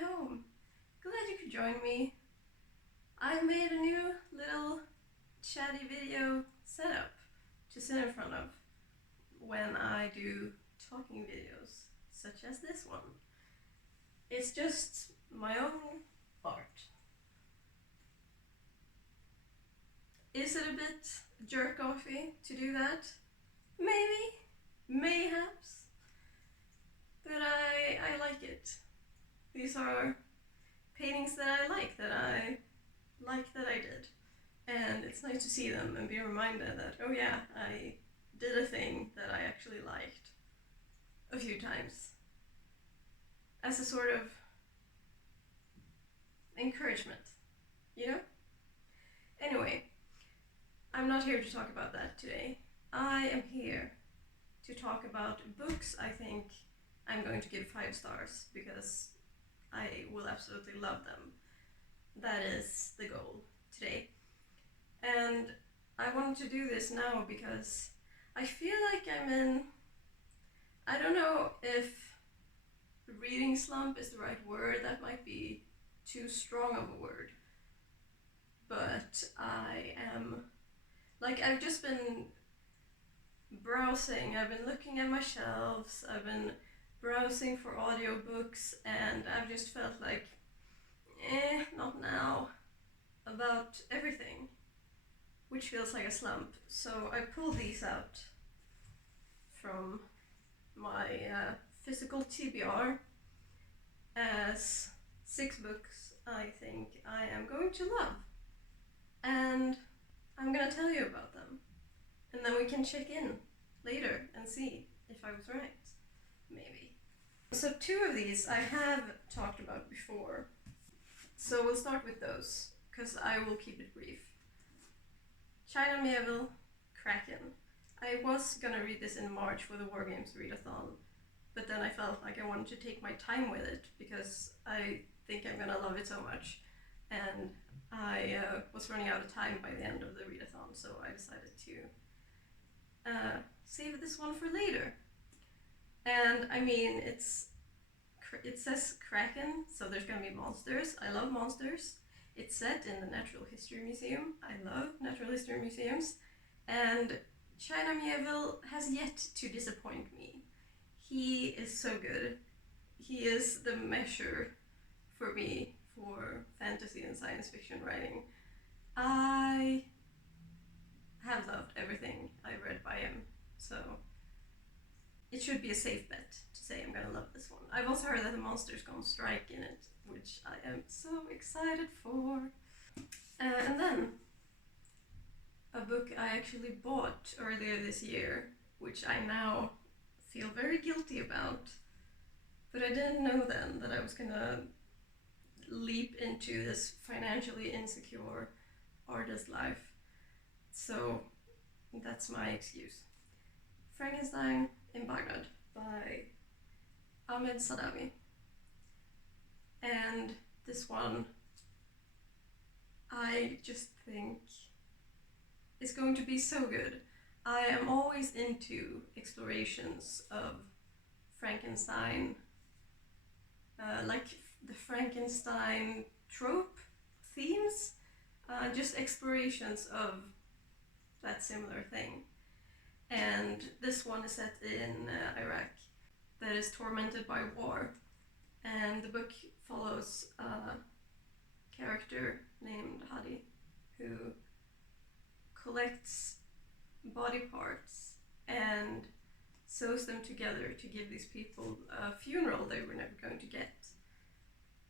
my home. Glad you could join me. I made a new little chatty video setup to sit in front of when I do talking videos, such as this one. It's just my own art. Is it a bit jerk-offy to do that? Maybe, mayhaps, but I like it. These are paintings that I like that I did. And it's nice to see them and be reminded that, oh yeah, I did a thing that I actually liked a few times. As a sort of encouragement, you know? Anyway, I'm not here to talk about that today. I am here to talk about books I think I'm going to give 5 stars because I will absolutely love them. That is the goal today. And I wanted to do this now because I feel like I'm in, I don't know if reading slump is the right word, that might be too strong of a word. But I am, like, I've just been browsing, I've been looking at my shelves, I've been browsing for audiobooks, and I've just felt like, not now, about everything, which feels like a slump. So I pulled these out from my physical TBR as 6 books I think I am going to love. And I'm gonna tell you about them. And then we can check in later and see if I was right. Maybe. So 2 of these I have talked about before. So we'll start with those, because I will keep it brief. China Miéville, Kraken. I was gonna read this in March for the Wargames readathon, but then I felt like I wanted to take my time with it because I think I'm gonna love it so much. And I was running out of time by the end of the readathon, so I decided to save this one for later. And I mean, it says Kraken, so there's gonna be monsters. I love monsters. It's set in the Natural History Museum. I love natural history museums. And China Miéville has yet to disappoint me. He is so good. He is the measure for me for fantasy and science fiction writing. I have loved everything I read by him, so it should be a safe bet to say I'm gonna love this one. I've also heard that the monster's gonna strike in it, which I am so excited for. And then a book I actually bought earlier this year, which I now feel very guilty about, but I didn't know then that I was gonna leap into this financially insecure artist life. So that's my excuse. Frankenstein in Baghdad by Ahmed Sadawi. And this one, I just think is going to be so good. I am always into explorations of Frankenstein, like the Frankenstein trope themes, just explorations of that similar thing. And this one is set in Iraq that is tormented by war. And the book follows a character named Hadi who collects body parts and sews them together to give these people a funeral they were never going to get.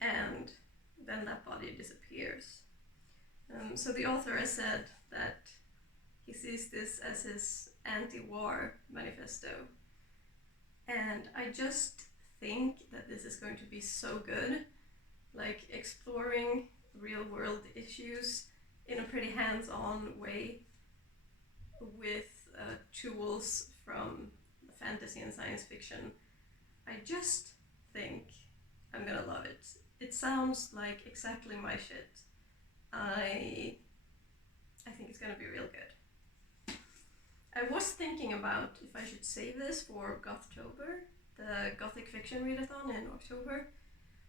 And then that body disappears. So the author has said that he sees this as his anti-war manifesto. And I just think that this is going to be so good, like exploring real world issues in a pretty hands-on way with tools from fantasy and science fiction. I just think I'm gonna love it. It sounds like exactly my shit. I think it's gonna be real good. I was thinking about if I should save this for Gothtober, the Gothic Fiction Readathon in October,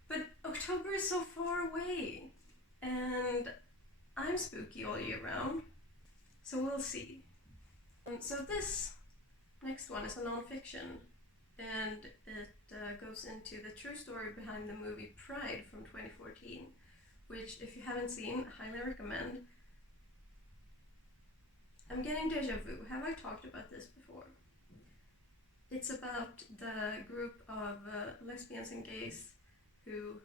But October is so far away, and I'm spooky all year round, so we'll see. So this next one is a non-fiction, and it goes into the true story behind the movie Pride from 2014, which, if you haven't seen, I highly recommend. I'm getting deja vu. Have I talked about this before? It's about the group of lesbians and gays who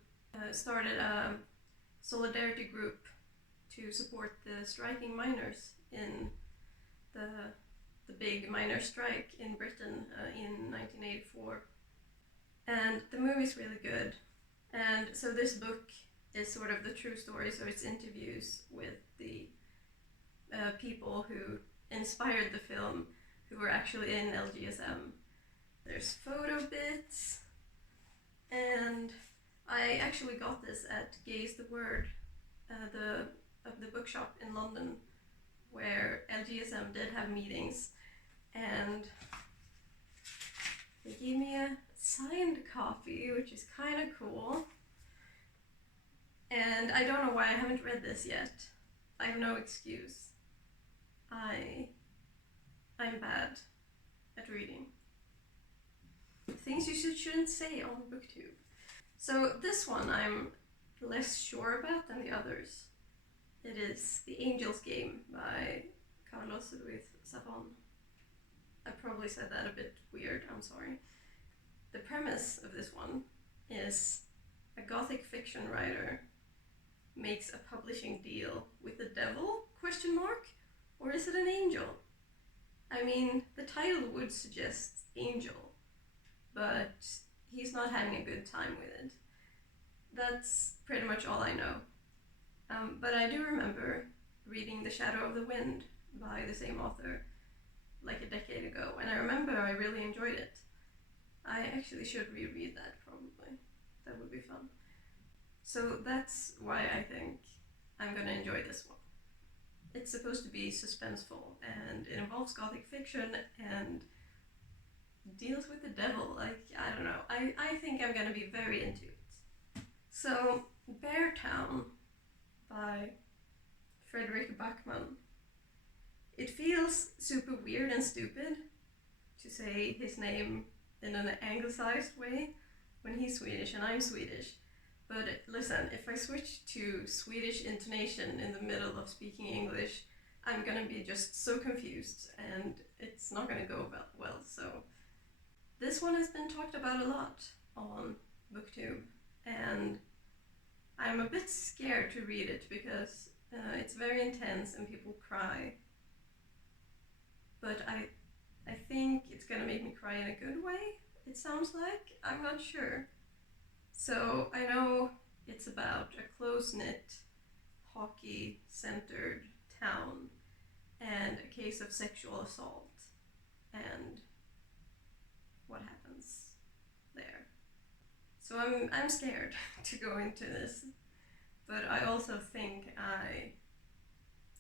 started a solidarity group to support the striking miners in the big miner strike in Britain in 1984. And the movie's really good. And so this book is sort of the true story, so it's interviews with the people who inspired the film, who were actually in LGSM. There's photo bits, and I actually got this at Gaze the Word, the bookshop in London, where LGSM did have meetings, and they gave me a signed copy, which is kind of cool. And I don't know why I haven't read this yet. I have no excuse. I'm bad at reading. Things you shouldn't say on BookTube. So this one I'm less sure about than the others. It is The Angel's Game by Carlos Ruiz Zafón. I probably said that a bit weird, I'm sorry. The premise of this one is a gothic fiction writer makes a publishing deal with the devil, ? Or is it an angel? I mean, the title would suggest angel, but he's not having a good time with it. That's pretty much all I know. But I do remember reading The Shadow of the Wind by the same author like a decade ago, and I remember I really enjoyed it. I actually should reread that probably. That would be fun. So that's why I think I'm gonna enjoy this one. It's supposed to be suspenseful, and it involves gothic fiction and deals with the devil. Like, I don't know. I think I'm gonna be very into it. So, Beartown by Fredrik Backman. It feels super weird and stupid to say his name in an anglicized way when he's Swedish and I'm Swedish. But listen, if I switch to Swedish intonation in the middle of speaking English, I'm gonna be just so confused and it's not gonna go well. So this one has been talked about a lot on BookTube, and I'm a bit scared to read it because it's very intense and people cry. But I think it's gonna make me cry in a good way, it sounds like. I'm not sure. So I know it's about a close-knit, hockey-centered town and a case of sexual assault and what happens there. So I'm scared to go into this, but I also think I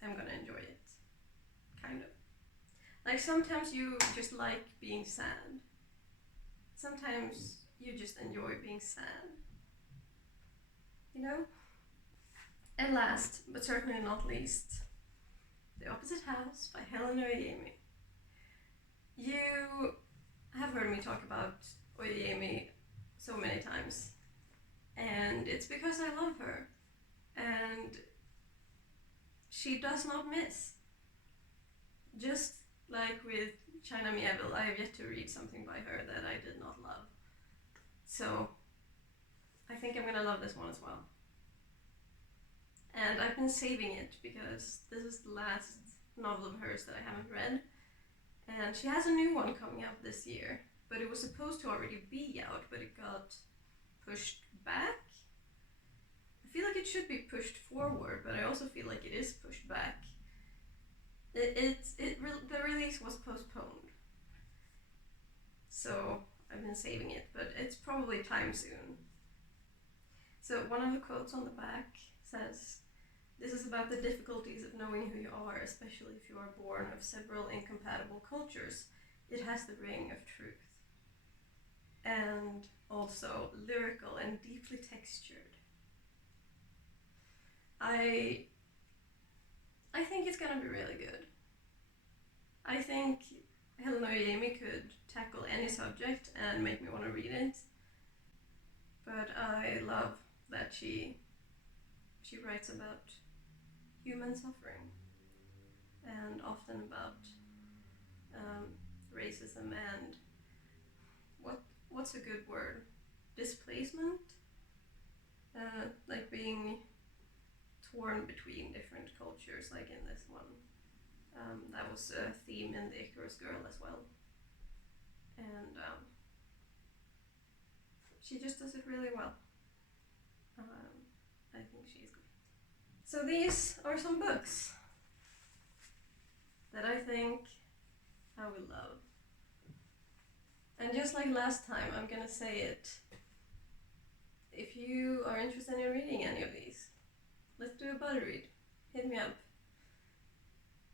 am gonna enjoy it, kind of. Like, sometimes you just like being sad. Sometimes you just enjoy being sad. You know? And last, but certainly not least, The Opposite House by Helen Oyeyemi. You have heard me talk about Oyeyemi so many times, and it's because I love her, and she does not miss. Just like with China Mieville, I have yet to read something by her that I did not love. So I think I'm gonna love this one as well. And I've been saving it because this is the last novel of hers that I haven't read. And she has a new one coming out this year, but it was supposed to already be out, but it got pushed back. I feel like it should be pushed forward, but I also feel like it is pushed back. The release was postponed. So I've been saving it, but it's probably time soon. So one of the quotes on the back says, "This is about the difficulties of knowing who you are, especially if you are born of several incompatible cultures. It has the ring of truth." and also lyrical and deeply textured. I think it's gonna be really good. I think Helena Oyemi could tackle any subject and make me want to read it. But I love that she writes about human suffering and often about racism and what's a good word? Displacement? Like being torn between different cultures, like in this one. That was a theme in the Icarus Girl as well. And she just does it really well. I think she's great. So these are some books that I think I will love. And just like last time, I'm gonna say it. If you are interested in reading any of these, let's do a buddy read. Hit me up.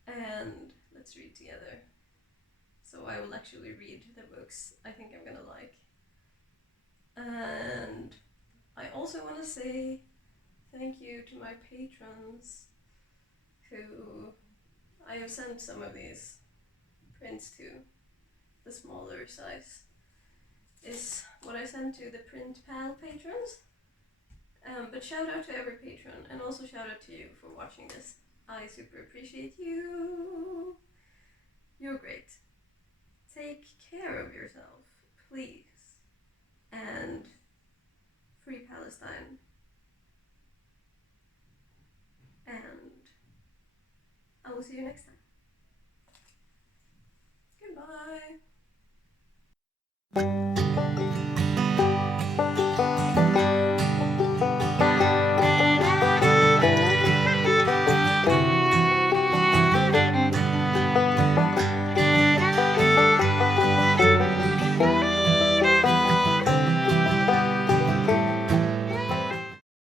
And let's read together. So I will actually read the books I think I'm gonna like. And I also want to say thank you to my patrons who I have sent some of these prints to. The smaller size is what I sent to the Print Pal patrons. But shout out to every patron, and also shout out to you for watching this. I super appreciate you. You're great. Take care of yourself, please. And free Palestine. And I will see you next time.